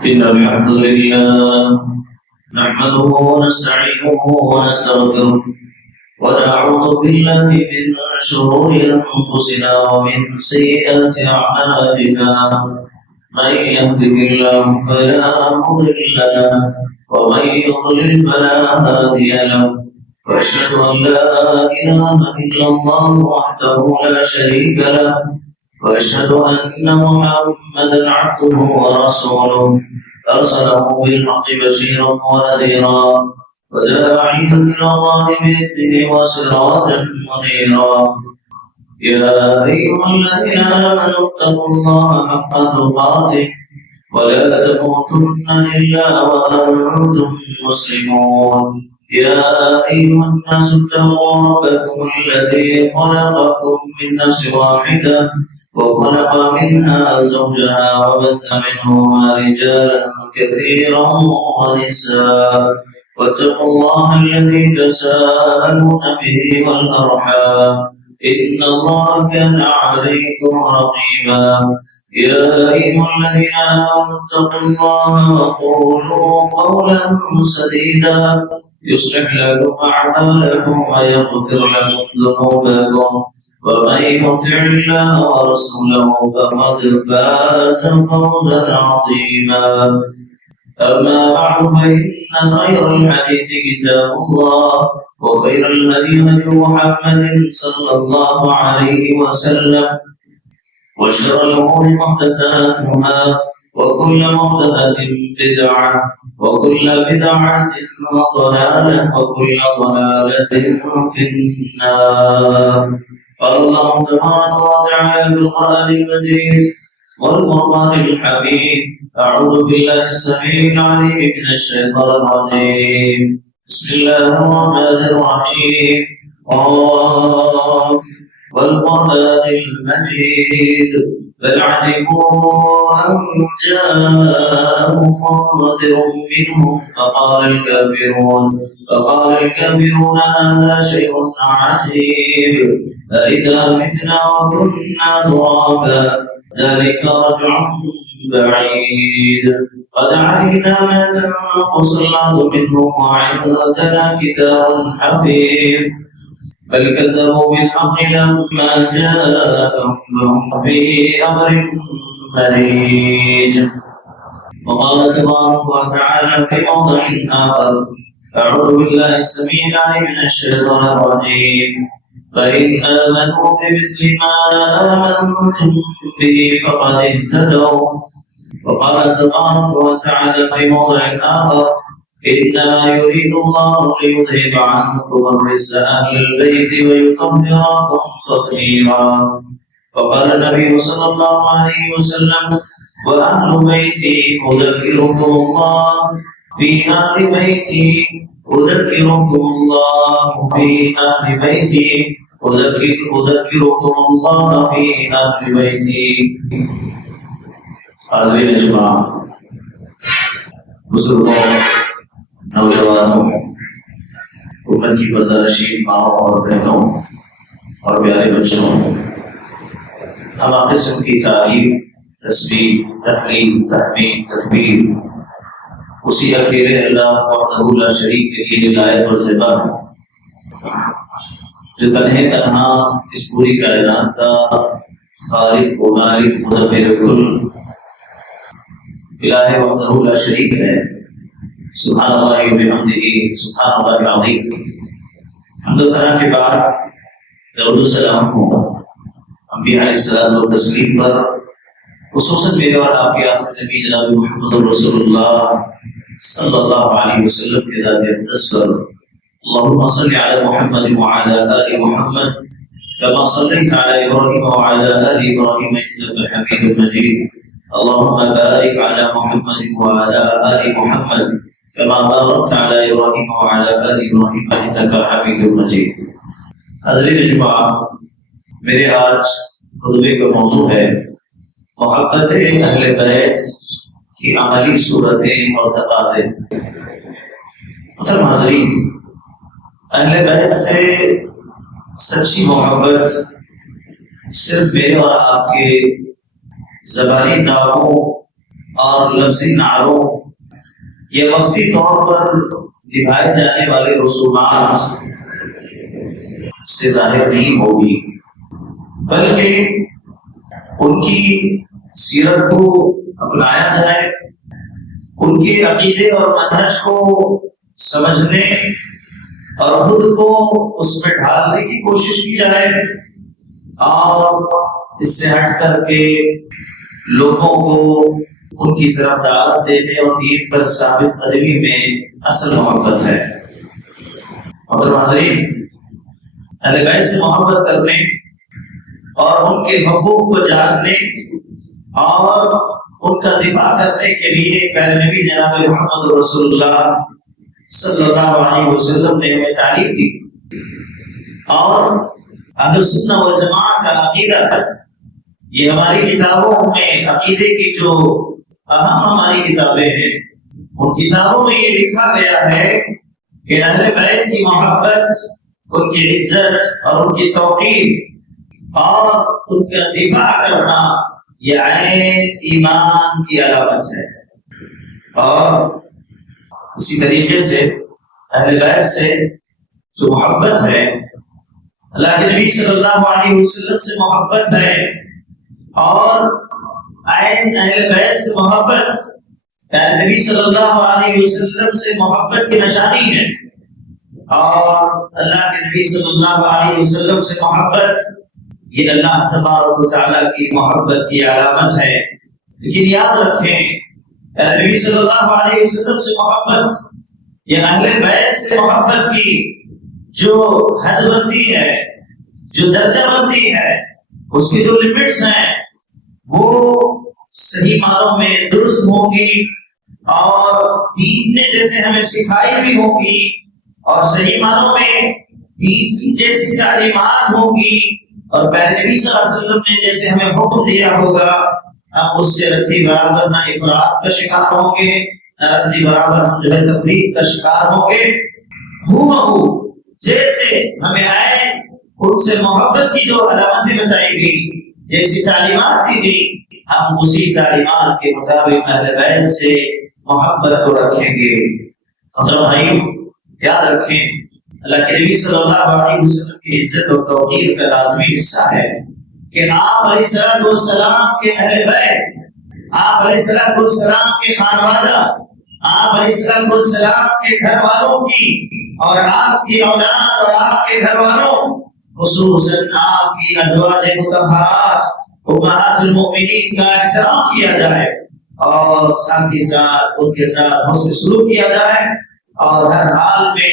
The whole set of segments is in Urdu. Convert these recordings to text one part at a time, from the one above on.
إن الحمد لله نحمده ونستعينه ونستغفره ونعوذ بالله من شرور أنفسنا ومن سيئات أعمالنا. من يهده الله فلا مضل له ومن يضلل فلا هادي له، وأشهد أن لا إله إلا الله وحده لا شريك له، وأشهد أن محمدا عبده ورسوله أرسله بالحق بشيرا ونذيرا وداعيا إلى الله بإذنه وسراجا منيرا. يا أيها الذين آمنوا اتقوا الله حق تقاته ولا تموتن إلا وأنتم مسلمون. يا أيها الناس اتقوا ربكم الذي خلقكم من نفس واحدة وخلق منها زوجها وبث منهما رجالا كثيرا ونساء، واتقوا الله الذي تساءلون به والأرحام إن الله كان عليكم رقيبا. يا أيها الذين آمنوا اتقوا الله وقولوا قولا سديدا يصلح لكم أعمالكم ويغفر لكم ذنوبكم، ومن يطع الله ورسوله فقد فاز فوزا عظيما. أما بعد فإن خير الحديث كتاب الله، وخير الهدي هدي محمد صلى الله عليه وسلم، وشر الأمور محدثاتها وكل محدثة بدعة وكل بدعة ضلالة وكل ضلالة في النار. قال الله تبارك وتعالى في القرآن المجيد والفرقان الحميد: أعوذ بالله السميع العليم من الشيطان الرجيم. بسم الله الرحمن الرحيم. قاف والقرآن المجيد بل عجبوا أن جاءهم منذر منهم فقال الكافرون هذا شيء عجيب، أإذا متنا وكنا ترابا ذلك رجع بعيد. قد علمنا ما تنقص الأرض منهم وعندنا كتاب حفيظ، بل كذبوا بالحق لما جاءهم فهم في أمر مريج. وقال تبارك وتعالى في موضع آخر: أعوذ بالله السميع العليم من الشيطان الرجيم: فإن آمنوا بمثل ما آمنتم به فقد اهتدوا. وقال تبارك وتعالى في موضع آخر: إنما يريد الله ليذهب عنكم الرجس أهل البيت ويطهركم تطهيرا. وقال النبي صلى الله عليه وسلم: وأهل بيتي أذكركم الله في أهل بيتي أذكركم الله في أهل بيتي أذكركم الله في أهل بيتي. حاضرین اجماع، بزرگوں، نوجوانوں، امت کی پردہ نشین ماؤں اور بہنوں اور پیارے بچوں، ہم قسم کی تعریف، تسبیح، تحلیل، تحمید، تکبیر اسی اکیلے اللہ وحدہ لا شریک کے لیے لائق اور زیبا ہے، جو تنہا اس پوری کائنات کا خالق و مالک مدبر کل الہ وحدہ لا شریک ہے۔ سبحان اللہ وبحمدہ، سبحان اللہ العظیم۔ حمد و ثنا کے بعد درود و سلام ہو انبیاء علیہ السلام و تسلیم پر، خصوصاً میرے اور آپ کے آخر نبی جناب محمد رسول اللہ صلی اللہ علیہ وسلم کے ذات اقدس پر۔ اللہم صلی علی محمد وعلی آل محمد كما صليت على إبراهيم وعلى آل إبراهيم إنك حميد مجيد. اللهم بارك على محمد وعلى آل محمد كما باركت على إبراهيم وعلى آل إبراهيم إنك حميد مجيد. حضرین اجماع، میرے آج خطبے کا موضوع ہے محبت اہل بیت کی عملی صورتیں اور تقاضے۔ محترم حاضرین، اہل بیت سے سچی محبت صرف میرے اور آپ کے زبانی دعووں اور لفظی نعروں، یہ وقتی طور پر نبھائے جانے والے رسومات سے ظاہر نہیں ہوگی، بلکہ ان کی سیرت کو اپنایا جائے، ان کے عقیدے اور منہج کو سمجھنے اور خود کو اس میں ڈھالنے کی کوشش کی جائے، اور اس سے ہٹ کر کے لوگوں کو ان کی طرف دعوت دینے اور دین پر ثابت قدمی میں اصل محبت ہے۔ محترم حاضرین، اہل بیت سے محبت کرنے اور ان کے حقوق کو جاننے اور ان کا دفاع کرنے کے لیے پیارے نبی جناب محمد رسول اللہ صلی اللہ علیہ وسلم نے ہمیں تعلیم دی، اور اہل سنت والجماعت کا عقیدہ ہے، یہ ہماری کتابوں میں عقیدے کی جو اہم ہماری کتابیں ہیں، ان کتابوں میں یہ لکھا گیا ہے کہ اہل بیت کی محبت، ان کی عزت اور ان کی توقیر اور ان کا دفاع کرنا یہ عین ایمان کی علامت ہے۔ اور اسی طریقے سے اہل بیت سے جو محبت ہے، اللہ کے نبی صلی اللہ علیہ وسلم سے محبت ہے، اور عین اہل بیت سے محبت پیارے نبی صلی اللہ علیہ وسلم سے محبت کی نشانی ہے، اور اللہ کے نبی صلی اللہ علیہ وسلم سے محبت یہ اللہ تبارک و تعالیٰ کی محبت کی علامت ہے۔ لیکن یاد رکھیں، نبی صلی اللہ علیہ وسلم سے محبت یا اہل بیت سے محبت کی جو حد بندی ہے، جو درجہ بندی ہے، اس کی جو لمٹس ہیں، وہ صحیح معنوں میں درست ہوں گی، اور دین نے جیسے ہمیں سکھائی بھی ہوں گی، اور صحیح معنوں میں دین کی جیسی تعلیمات ہوں گی، اور پیارے نبی صلی اللہ علیہ وسلم نے جیسے ہمیں حکم دیا ہوگا، ہم اس سے رتی برابر نہ افراط کا شکار ہوں گے، نہ رتی برابر ہم جو ہے تفریق کا شکار ہوں گے۔ ہو جیسے ہمیں عین ان سے محبت کی جو علامتیں بتائی گئی، جیسی تعلیمات دی گئی، ہم اسی تعلیمات کے مطابق اہل بیت سے محبت کو رکھیں گے۔ محترم بھائیو، یاد رکھیں، اللہ کے نبی صلی اللہ علیہ وسلم کی عزت اور توقیر کا لازمی حصہ ہے کہ آپ علیہ السلام کے اہل بیت، آپ علیہ السلام کے خانوادہ، آپ علیہ السلام کے گھر والوں کی اور آپ کی اولاد اور آپ کے گھر والوں، خصوصاً آپ کی ازواج مطہرات امہات المؤمنین کا احترام کیا جائے، اور ساتھ ہی ساتھ ان کے ساتھ حسن سلوک کیا جائے، اور ہر حال میں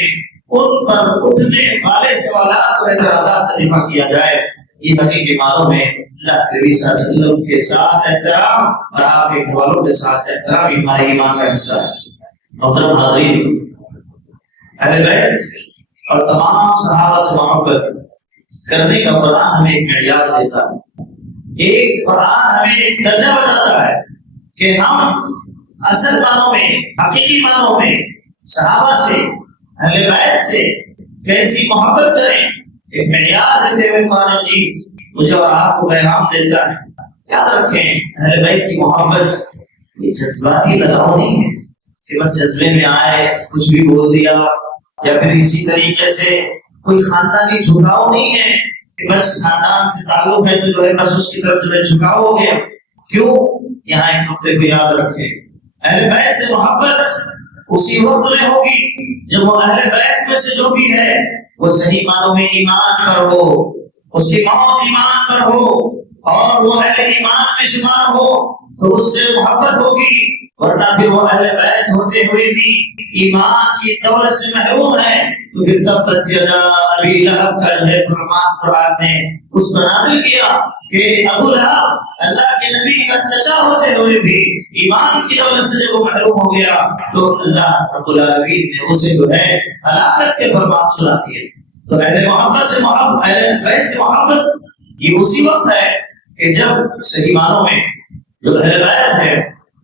ان پر اٹھنے والے سوالات اور اعتراضات کا دفاع کیا جائے۔ یہ حقیقی معنوں میں اللہ کے نبی صلی اللہ علیہ وسلم کے ساتھ احترام اور آپ کے گھر والوں کے ساتھ احترام ہمارے ایمان کا حصہ ہے۔ محترم حاضرین، اہل بیت اور تمام صحابہ سے محبت کرنے کا قرآن ہمیں ایک معیار دیتا ہے، ایک قرآن ہمیں ایک درجہ بتاتا ہے کہ ہم اصل معنوں میں، حقیقی معنوں میں صحابہ سے، اہل بیت سے کیسی محبت کریں۔ ایک معیار دیتے ہوئے قرآن مجید مجھے اور آپ کو پیغام دیتا ہے۔ یاد رکھیں، اہل بیت کی محبت یہ جذباتی لگاؤ نہیں ہے کہ بس جذبے میں آئے کچھ بھی بول دیا، یا پھر اسی طریقے سے کوئی خاندانی جھکاؤ نہیں ہے کہ بس خاندان سے تعلق ہے تو جو ہے بس اس کی طرف جو ہے جھکاؤ ہو گیا۔ کیوں؟ یہاں ایک نقطے کو یاد رکھیں، اہل بیت سے محبت اسی وقت میں ہوگی جب وہ اہل بیت میں سے جو بھی ہے وہ صحیح معنوں میں ایمان پر ہو، اس کی موت ایمان پر ہو، اور وہ اہل ایمان میں شمار ہو تو اس سے محبت ہوگی، ورنہ پھر وہ اہل بیت ہوتے ہوئے بھی ایمان کی دولت سے محروم ہے تو پھر تبت یدا ابی لہب کا جو ہے قرآن نے اس پر نازل کیا کہ ابو لہب اللہ کے نبی کا چچا ہوتے ہوئے بھی ایمان کی دولت سے جب وہ محروم ہو گیا تو اللہ رب العالمین نے اسے جو ہے ہلاکت کے فرمان سنا دیے۔ تو اہل محبت سے محبت، اہل بیت سے محبت یہ اسی وقت ہے کہ جب صحیح معنوں میں جو اہل بیت ہے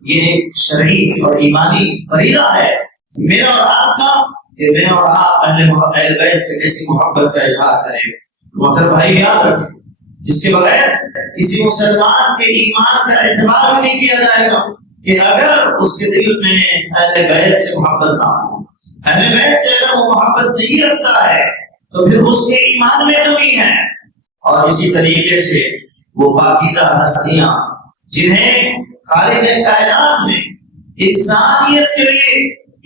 یہ شرعی اور ایمانی فریضہ ہے کہ میرا اور آپ کا، کہ میں اور آپ اہل بیت سے کیسی محبت کا اظہار کریں۔ محترم بھائی یاد رکھیں، جس کے بغیر کسی مسلمان کے ایمان کا اعتبار بھی نہیں کیا جائے گا، کہ اگر اس کے دل میں اہل بیت سے محبت نہ ہو، اہل بیت سے اگر وہ محبت نہیں رکھتا ہے تو پھر اس کے ایمان میں کمی ہے۔ اور اسی طریقے سے وہ پاکیزہ ہستیاں جنہیں خالق کائنات نے انسانیت کے لیے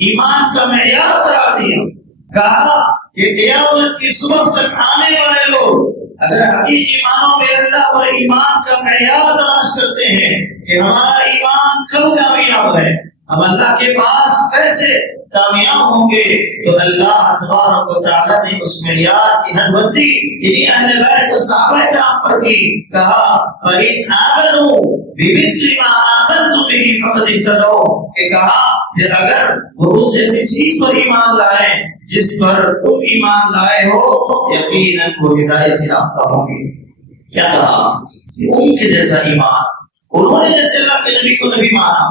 ایمان کا معیار قرار دیا، کہا کہ قیامت کی صبح تک آنے والے لوگ اگر حقیقی معنوں میں اللہ پر ایمان کا معیار تلاش کرتے ہیں کہ ہمارا ایمان کب کامیاب ہے، ہم اللہ کے پاس کیسے کامیاب ہوں گے، تو اللہ تبارک و تعالیٰ نے اس معیار کی حد بندی یعنی اہل بیت اور صحابہ کرام پر کی، کہا فَإِنْ آمَنُوا بِمِثْلِ مَا آمَنْتُمْ بِهِ فَقَدِ اهْتَدَوْا، کہ کہا پھر اگر وہ اس جیسی چیز پر ایمان لائیں جس پر تم ایمان لائے ہو یقیناً وہ ہدایت یافتہ ہوں گے۔ کیا کہا کہ ان کے جیسا ایمان، انہوں نے جیسے اللہ کے نبی کو نبی مانا،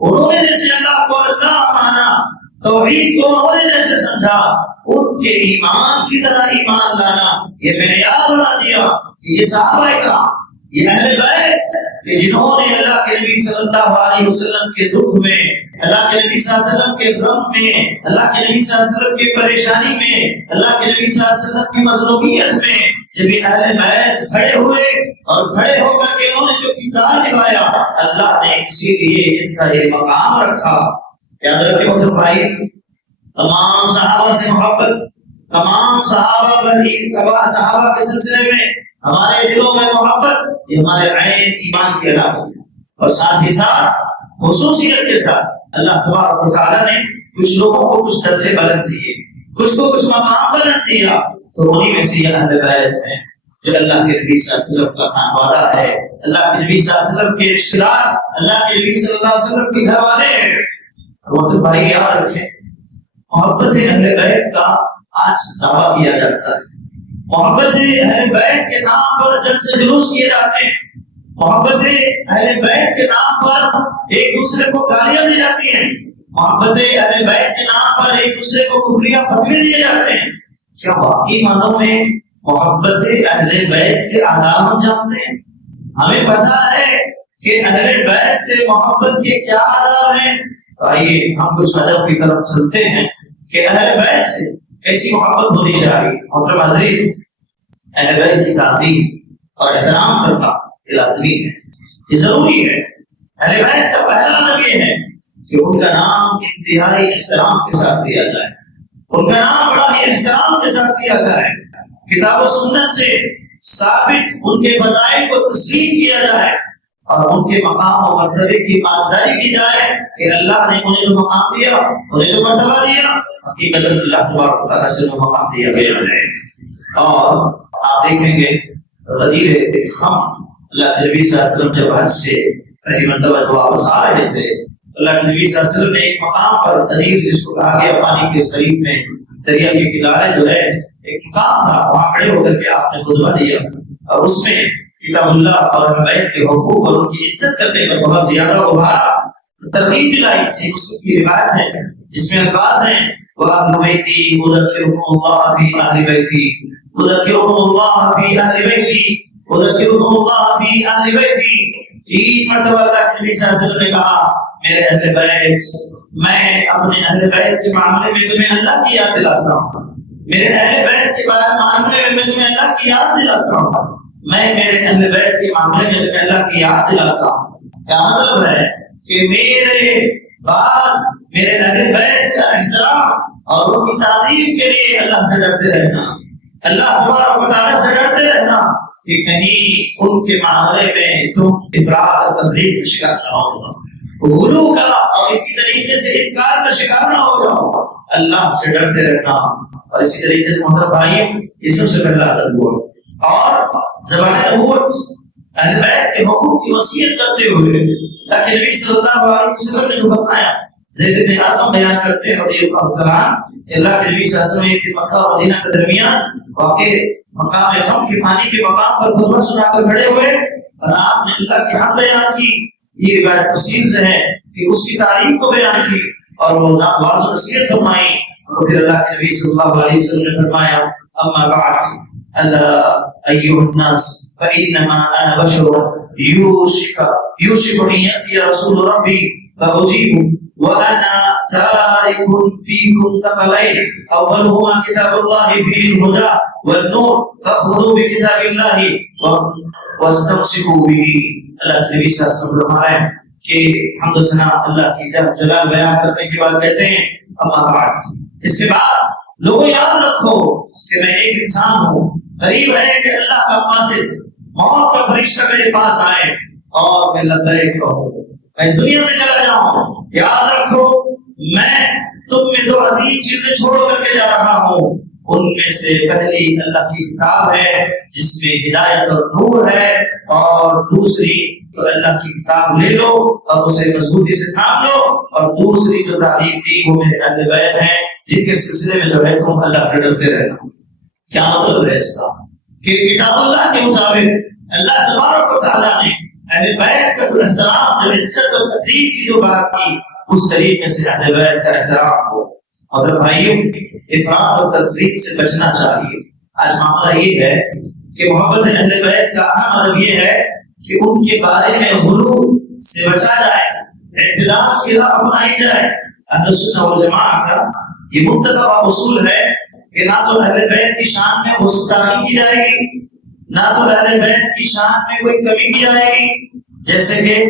انہوں نے جیسے اللہ کو اللہ مانا، توحید کو انہوں نے جیسے سمجھا، ان کے ایمان کی طرح ایمان لانا یہ معیار بنا دیا کہ یہ صحابہ کرام، یہ اہل بیت کہ جنہوں نے اللہ کے نبی صلی اللہ علیہ وسلم کے دکھ میں، اللہ کے نبی صلی اللہ علیہ وسلم کے غم میں، اللہ کے نبی صلی اللہ علیہ وسلم کی پریشانی میں، اللہ کے نبی صلی اللہ علیہ وسلم کی مظلومیت میں، جب یہ اہل بیت کھڑے ہوئے اور کھڑے ہو کر کے انہوں نے جو کردار نبھایا، اللہ نے اسی لیے ان کا یہ مقام رکھا۔ یاد رکھیں محترم بھائی، تمام صحابہ سے محبت، تمام صحابہ کے سلسلے میں ہمارے دلوں میں محبت، یہ ہمارے عین ایمان کی علامت ہے۔ اور ساتھ ہی ساتھ خصوصیت کے ساتھ اللہ تبارک و تعالیٰ نے کچھ لوگوں کو کچھ درجے بلند دیے، کچھ کو کچھ مقام بلند دیا، تو انہی میں سے یہ اہل بیت ہیں جو اللہ کے نبی صلی اللہ علیہ وسلم کا خانوادہ ہے، اللہ کے نبی صلی اللہ علیہ وسلم کے رشتہ دار، اللہ کے نبی صلی اللہ علیہ وسلم کے گھر والے ہیں۔ محترم بھائی یاد رکھیں، محبت اہل بیت کا آج دعویٰ کیا جاتا ہے، محبت اہل بیت کے نام پر جلسے جلوس کیے جاتے ہیں، محبت اہل بیت کے نام پر ایک دوسرے کو گالیاں دی جاتی ہیں، محبت اہل بیت کے نام پر ایک دوسرے کو کفریہ فتوے دیے جاتے ہیں۔ کیا واقعی معنوں میں محبت اہل بیت کے آداب ہم جانتے ہیں؟ ہمیں پتہ ہے کہ اہل بیت سے محبت کے کیا آداب ہیں؟ تو آئیے ہم کچھ ادب کی طرف چلتے ہیں کہ اہل بیت سے کیسی محبت ہونی چاہیے۔ محترم حاضرین، اہل بیت کی تعظیم اور احترام کرنا یہ لازمی ہے، یہ ضروری ہے۔ اہل بیت کا پہلا ادب یہ ہے کہ ان کا نام انتہائی احترام کے ساتھ لیا جائے، ان کا نام بڑا ہی احترام کے ساتھ لیا جائے، کتاب و سنت سے ثابت ان کے فضائل کو تسلیم کیا جائے اور ان کے مقام و مرتبے کی پاسداری کی جائے کہ اللہ نے انہیں جو مقام دیا، انہیں جو مرتبہ دیا، حقیقت اللہ تبارک و تعالیٰ سے وہ مقام دیا گیا ہے۔ اور آپ دیکھیں گے غدیر خم، اللہ کے نبی صلی اللہ علیہ وسلم جب حج سے پہلی مرتبہ واپس آ رہے تھے، اللہ کے نبی صلی اللہ علیہ وسلم نے ایک مقام پر غدیر، جس کو کہا گیا پانی کے قریب میں دریا کے کنارے جو ہے ایک مقام تھا، وہاں کھڑے ہو کر کے آپ نے خطبہ دیا اور اس میں کتاب اللہ اور بیت کے حقوق اور ان کی عزت کرنے پر بہت زیادہ ابھارا، ترغیب دلائی۔ صحیح مسلم کی روایت ہے جس میں الفاظ ہیں وَأَهْلُ بَيْتِي أُذَكِّرُكُمُ اللَّهَ فِي أَهْلِ بَيْتِي أُذَكِّرُكُمُ اللَّهَ فِي أَهْلِ بَيْتِي أُذَكِّرُكُمُ اللَّهَ فِي أَهْلِ بَيْتِي۔ 3 مرتبہ اللہ کے نبی صلی اللہ علیہ وسلم نے کہا میرے اہل بیت، میں اپنے اہل بیت کے معاملے میں تمہیں اللہ کی یاد دلاتا ہوں، میرے اہل بیت کے معاملے میں تمہیں اللہ کی یاد دلاتا ہوں، میں میرے اہل بیت کے معاملے میں تمہیں اللہ کی یاد دلاتا ہوں۔ کیا مطلب ہے کہ میرے بعد میرے اہل بیت کا احترام اور ان کی تعظیم کے لیے اللہ سے ڈرتے رہنا، اللہ تبارک و تعالیٰ سے ڈرتے رہنا کہ کہیں ان کے معاملے میں تم افراط اور تفریط کا شکار نہ ہو، غلو کا اور اسی طریقے سے انکار کا شکار نہ ہو جاؤ، اللہ سے ڈرتے رہنا۔ اور اسی طریقے سے محترم بھائیوں، یہ سب سے پہلا ادب ہوا۔ اور زبان نبوت اہل بیت کے حقوق کی وصیت کرتے ہوئے اللہ کے نبی صلی اللہ علیہ وسلم نے جو فرمایا، زید بن ارقم بیان کرتے ہیں رضی اللہ تعالیٰ عنہ کہ اللہ کے نبی صلی اللہ علیہ وسلم ایک دن مکہ اور مدینہ کے درمیان واقع مقام خم کے پانی کے مقام پر خطبہ سنا کر کھڑے ہوئے اور آپ نے اللہ کی حمد بیان کی۔ یہ روایت تفصیل سے ہے کہ اس کی تعریف کو بیان کی اور وہ واضح نصیحت فرمائی، اور پھر اللہ کے نبی صلی اللہ علیہ وسلم نے فرمایا اما بعد الا ایھا الناس فانما انا بشر یوشک ان یاتی رسول ربی فأجيب وأنا تارك فيكم ثقلين أولهما كتاب الله فيه الهدى والنور فخذوا بكتاب الله واستمسكوا به. اللہ کے نبی صلی اللہ علیہ وسلم فرما رہے ہیں کہ حمد و ثنا اللہ کی جلال بیان کرنے کے بعد کہتے ہیں اما بعد، اس کے بعد لوگوں یاد رکھو کہ میں ایک انسان ہوں، قریب ہے کہ اللہ کا قاصد موت کا فرشتہ میرے پاس آئے اور میں لبیک کہوں، میں اس دنیا سے چلا جاؤں. یاد رکھو میں تم میں دو عظیم چیزیں چھوڑ کر کے جا رہا ہوں. ان میں سے پہلی اللہ کی کتاب ہے جس میں ہدایت اور نور ہے، اور دوسری تو اللہ کی کتاب لے لو اور اسے مضبوطی سے تھام لو، اور دوسری جو تعلیم دی وہ میرے اہل بیت ہیں جن کے سلسلے میں جو ہے تم اللہ سے ڈرتے رہنا. کیا مطلب ہے اس کا؟ کہ کتاب اللہ کے مطابق اللہ تبارک و تعالیٰ نے اہل بیت کا جو احترام، جو عزت اور تقریب کی جو بات کی، اس طریقے سے اہل بیت کا احترام ہو. اور بھائیوں، افراط اور تفریط سے بچنا چاہیے. آج معاملہ یہ ہے کہ محبت اہل بیت کا اہم مطلب یہ ہے کہ ان کے بارے میں غلو سے بچا جائے، اعتدال کی راہ اپنائی جائے. اہل سنت والجماعت کا یہ متفقہ اصول ہے کہ نہ تو اہل بیت کی شان میں گستاخی کی جائے گی، نہ تو اہل بیت کی شان میں کوئی کمی کی جائے گی. جیسے کہ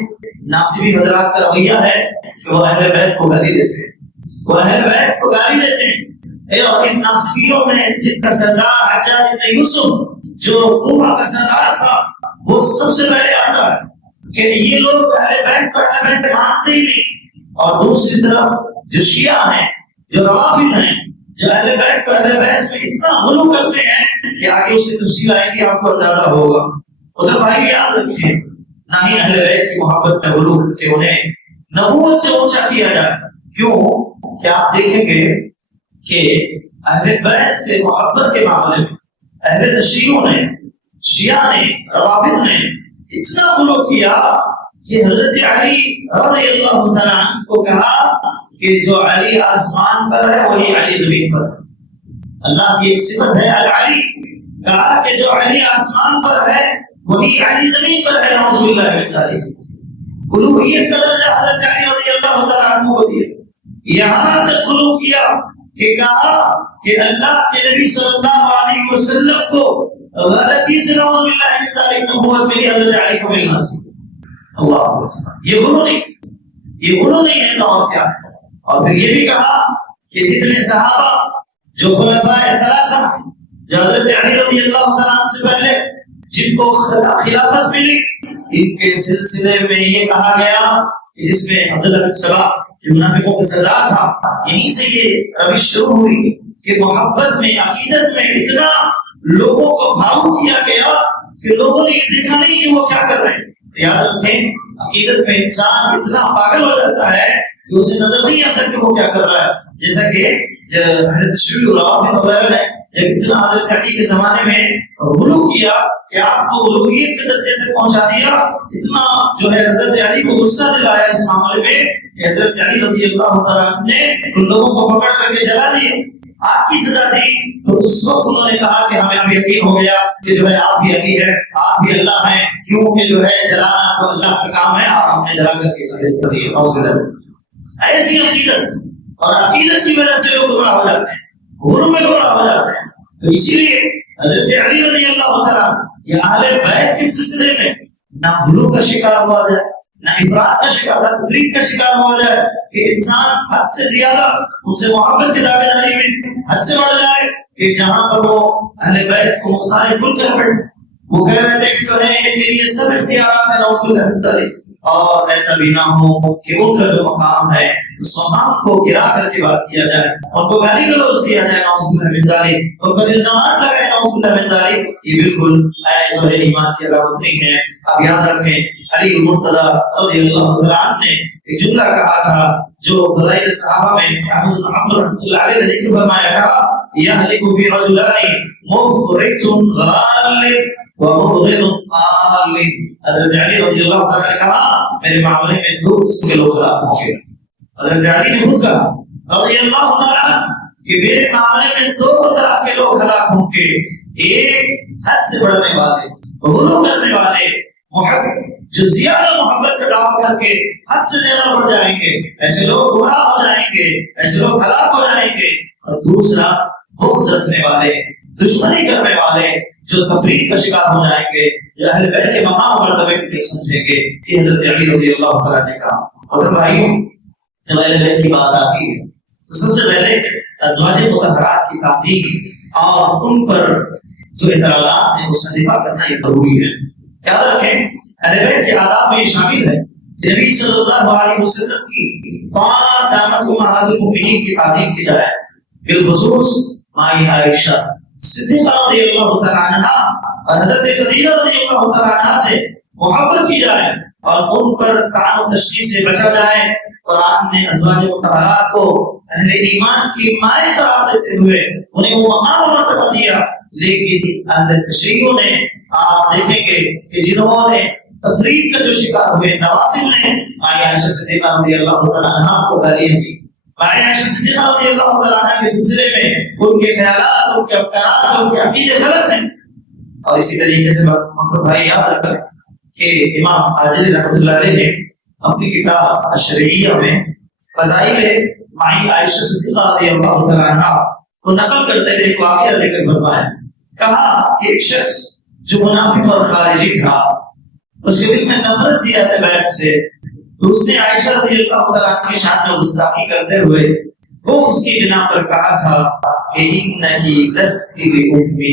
ناصبی حضرات کا رویہ ہے کہ وہ اہل بیت کو گالی دیتے ہیں، وہ اہل بیت کو گالی دیتے ہیں. اور ان ناصبیوں میں جن کا سردار حجاج بن یوسف جو کوفہ کا سردار تھا، وہ سب سے پہلے آتا ہے کہ یہ لوگ اہل بیت کو اہل بیت مانتے ہی نہیں. اور دوسری طرف جو شیعہ ہیں، جو روافض ہیں، جو اہل بیت کو اہل بیت میں اتنا غلو کرتے ہیں کہ آگے اس کی تفصیل آئے گی، آپ کو اندازہ ہوگا. ادھر بھائی یاد رکھیں، نہ ہی اہل بیت کی محبت میں غلو کر کے انہیں نبوت سے اونچا کیا جائے. کیوں کہ آپ دیکھیں گے کہ اہل بیت سے محبت کے معاملے میں اہل تشیعوں نے، شیعہ نے، روافض نے اتنا غلو کیا کہ حضرت علی رضی اللہ تعالیٰ عنہ کو کہا کہ جو علی آسمان پر ہے وہی علی زمین پر ہے. اللہ کی ایک صفت ہے العلی، کہا کہ جو علی آسمان پر ہے وہی علی زمین پر ہے. نعوذ باللہ من ذالک. الوہیت کا درجہ حضرت علی رضی اللہ تعالیٰ عنہ کو دیا. یہاں تک غلو کیا کہ کہا کہ اللہ کے نبی صلی اللہ علیہ وسلم کو غلطی سے نعوذ باللہ من ذالک نبوت ملی، حضرت علی کو ملنا چاہیے. اللہ اکبر. یہ غلو نہیں ہے تو اور کیا ہے. اور پھر یہ بھی کہا کہ جتنے صحابہ جو خلفائے ثلاثہ ہیں، جو حضرت علی رضی اللہ تعالیٰ عنہ سے پہلے جن کو خلافت ملی، ان کے سلسلے میں یہ کہا گیا کہ جس میں عبداللہ بن سبا جو منافقوں کا سردار تھا، یہیں سے یہ روش شروع ہوئی کہ محبت میں، عقیدت میں اتنا لوگوں کو بھاؤ کیا گیا کہ لوگوں نے یہ دیکھا نہیں کہ وہ کیا کر رہے ہیں. یاد رکھیں، عقیدت میں انسان اتنا پاگل ہو جاتا ہے کہ اسے نظر نہیں آتا کہ وہ کیا کر رہا ہے. جیسا کہ حضرت شیعہ روافض وغیرہ نے جب اتنا حضرت علی کے زمانے میں غلو کیا کہ آپ کو الوہیت کے درجے تک پہنچا دیا، اتنا جو ہے حضرت علی کو غصہ دلایا اس معاملے میں کہ حضرت علی رضی اللہ تعالیٰ نے ان لوگوں کو پکڑ کر کے جلا دیا، آپ کی سزا دی. تو اس وقت انہوں نے کہا کہ ہمیں اب یقین ہو گیا کہ جو ہے آپ بھی علی ہے، آپ بھی اللہ ہیں، کیونکہ جو ہے جلانا تو اللہ کا کام ہے اور آپ نے جلا کر کے سزا کر دی. ایسی عقیدت اور عقیدت کی وجہ سے لوگ گمراہ ہو جاتے ہیں، غلو میں گمراہ ہو جاتے ہیں. تو اسی لیے حضرت علی رضی اللہ تعالیٰ یا اہل بیت کے سلسلے میں نہ غلو کا شکار ہوا جائے، نہ افراط کا شکار، نہ تفریط کا شکار ہوا جائے کہ انسان حد سے زیادہ ان سے محبت کی دعوے داری میں حد سے بڑھ جائے کہ جہاں پر وہ اہل بیت کو مختار کل کر بیٹھے. وہ کہہ بیٹھے کہ جو ہے ان کے لیے سب اختیارات ہیں، نعوذ باللہ من ذالک. اور ایسا بھی نہ ہو کہ ان کا جو مقام ہے اس مقام کو گرا کر کے بات کیا جائے، ان کو گالی گلوچ دیا جائے، نعوذ باللہ من ذالک، ان پر الزامات لگائے، نعوذ باللہ من ذالک. یہ بالکل جو ہے ایمان کی علامت نہیں ہے. آپ یاد رکھیں، علی المرتضی رضی اللہ تعالیٰ عنہ نے ایک جملہ کہا تھا جو فضائل صحابہ میں احمد رحمۃ اللہ علیہ نے ذکر فرمایا، کہا یہلک فی رجلان مفرط غال ومبغض قال. حضرت علی رضی اللہ تعالیٰ نے کہا میرے معاملے میں دو قسم کے لوگ ہلاک ہوں گے. حضرت علی نے خود کہا رضی اللہ تعالیٰ کہ میرے معاملے میں دو طرح کے لوگ ہلاک ہوں گے. ایک حد سے بڑھنے والے، غلو کرنے والے، جو زیادہ محبت کا دعویٰ کر کے حد سے زیادہ بڑھ جائیں گے، ایسے لوگ گمراہ ہو جائیں گے، ایسے لوگ ہلاک ہو جائیں گے۔ اور دوسرا بغض رکھنے والے، دشمنی کرنے والے جو تفریق کا شکار ہو جائیں گے، جو اہل بیت کے مقام و مرتبے کو نہیں سمجھیں گے۔ یہ حضرت علی رضی اللہ تعالیٰ نے کہا۔ اور بھائیوں، جب اہل بیت کی بات آتی ہے تو سب سے پہلے ازواج مطہرات کی تعظیم اور ان پر جو اعتراضات ہیں اس کا دفاع کرنا یہ ضروری ہے۔ یاد رکھیں اہل بیت کے آداب میں یہ شامل ہے کہ نبی صلی اللہ علیہ وسلم کی 5 دامت امہات المؤمنین کی تعظیم کی جائے، بالخصوص مائی عائشہ صدیقہ رضی اللہ تعالیٰ عنہا اور حضرت خدیجہ رضی اللہ تعالیٰ عنہا سے محبت کی جائے اور ان پر طعن و تشریح سے بچا جائے۔ قرآن نے ازواج مطہرات کو اہل ایمان کی مائیں قرار دیتے ہوئے انہیں وہ مقام و مرتبہ دیا، لیکن اہل تشیع نے، آپ دیکھیں گے کہ جنہوں نے تفریق کا جو شکار ہوئے، نواسب نے مائی عائشہ صدیقہ رضی اللہ تعالیٰ عنہا کو گالیاں دی۔ مائی عائشہ صدیقہ رضی اللہ تعالیٰ عنہا کے سلسلے میں ان کے خیالات، ان کے افکارات، ان کے عقیدے غلط ہیں۔ اور اسی طریقے سے مطلب بھائی یاد رکھیں کہ امام حاجری رحمۃ اللہ علیہ نے اپنی کتاب الشرعیہ میں فضائل مائی عائشہ صدیقہ رضی اللہ تعالیٰ عنہا کو نقل کرتے ہوئے ایک واقعہ ذکر فرمایا۔ کہا کہ ایک شخص جو منافق اور خارجی تھا، اس کے دل میں نفرت تھی اہل بیت سے، تو اس نے عائشہ رضی اللہ تعالیٰ عنہ کی شان میں گستاخی کرتے ہوئے وہ اس کی بنا پر کہا تھا کہ انکی لستی بأمی،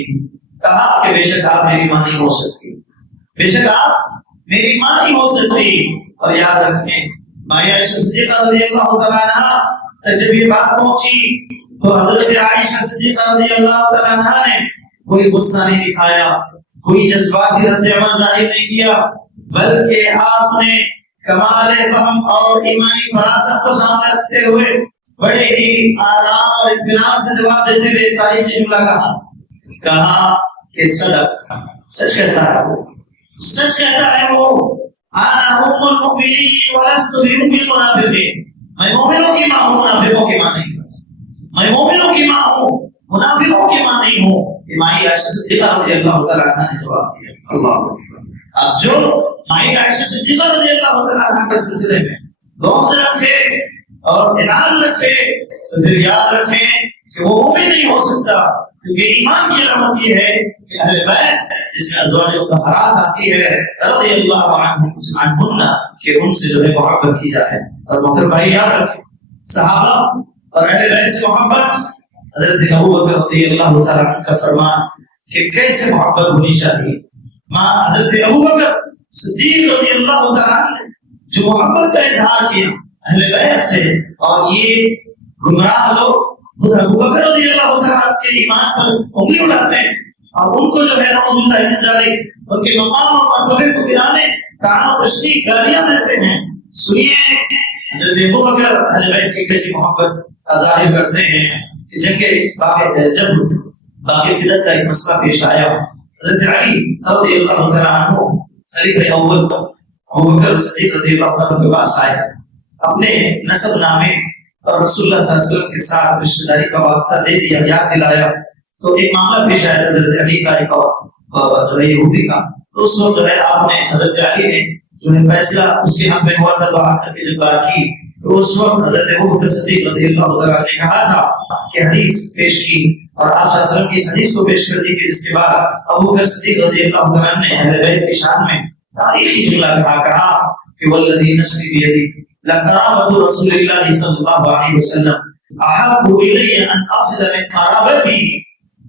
کہا کہ بے شک آپ میری ماں نہیں ہو سکتی، بے شک آپ میری ماں نہیں ہو سکتی۔ اور یاد رکھیں مائی عائشہ صدیقہ رضی اللہ تعالیٰ عنہ تک جب یہ بات پہنچی تو حضرت عائشہ صدیقہ رضی اللہ تعالیٰ عنہ نے کوئی غصہ نہیں دکھایا، کوئی جذباتی رد عمل ظاہر نہیں کیا، بلکہ آپ نے کمال فہم اور ایمانی فراست کو سامنے رکھتے ہوئے بڑے ہی آرام اور اطمینان سے جواب دیتے ہوئے تاریخی جملہ کہا کہ صدق، سچ کہتا ہے وہ، سچ کہتا ہے وہ، انا ام المؤمنین ولست بام المنافقین، میں مومنوں کی ماں ہوں، منافقوں کی ماں نہیں ہوں، میں مومنوں کی ماں ہوں، منافقوں کی ماں نہیں ہوں۔ مائی عائشہ صدیقہ رضی اللہ تعالیٰ عنہ نے جواب دیا۔ اللہ اکبر۔ اب جو مائی عائشہ صدیقہ رضی اللہ تعالیٰ عنہ کے سلسلے میں بغض رکھے اور عناد رکھے تو پھر یاد رکھیں کہ وہ مومن نہیں ہو سکتا، کیونکہ ایمان کی علامت یہ ہے کہ اہل بیت جس میں ازواج مطہرات آتی ہے رضی اللہ عنہن کہ ان سے جو ہے محبت کی جائے۔ اور محترم بھائی یاد رکھیں صحابہ اور اہل بیت سے محبت، حضرت ابوبکر رضی اللہ تعالیٰ عنہ کا فرمان کہ کیسے محبت ہونی چاہیے۔ ماں حضرت ابوبکر صدیق رضی اللہ تعالیٰ عنہ نے جو محبت کا اظہار کیا اہل بیت سے، اور یہ گمراہ لوگ خود ابوبکر رضی اللہ تعالیٰ عنہ کے ایمان پر انگلی اٹھاتے ہیں اور ان کو جو ہے نعوذ باللہ من ذالک ان کے مقام اور مرتبے کو گرانے طعن و تشریح گالیاں دیتے ہیں۔ سنیے حضرت ابوبکر اہل بیت کی کیسی محبت کا ظاہر کرتے ہیں کہ جب باغ فدق کا ایک مسئلہ پیش آیا، حضرت علی رضی اللہ تعالیٰ عنہ خلیفہ اول ابوبکر صدیق رضی اللہ عنہ کے پاس آئے، اپنے نسب نامے اور رسول اللہ صلی اللہ علیہ وسلم کے ساتھ رشتہ داری کا واسطہ دے دیا، یاد دلایا۔ تو ایک معاملہ پیش آیا حضرت علی کا، ایک اور جو ہے یہودی کا، تو اس وقت جو ہے آپ نے حضرت علی نے جو ہے فیصلہ اس کے حق میں ہوا تھا، تو آ کر کے جب بات کی تو اس وقت حضرت ابوبکر صدیق رضی اللہ تعالیٰ نے کہا تھا کہ حدیث پیش کی، اور آپ صلی اللہ علیہ وسلم کی اس حدیث کو پیش کر دی کہ جس کے بعد ابوبکر صدیق رضی اللہ تعالیٰ نے اہل بیت کی شان میں تاریخی جملہ کہا کہ والذی نفسی بیدی لقرابۃ رسول اللہ صلی اللہ علیہ وسلم احب الی ان اصل من قرابتی۔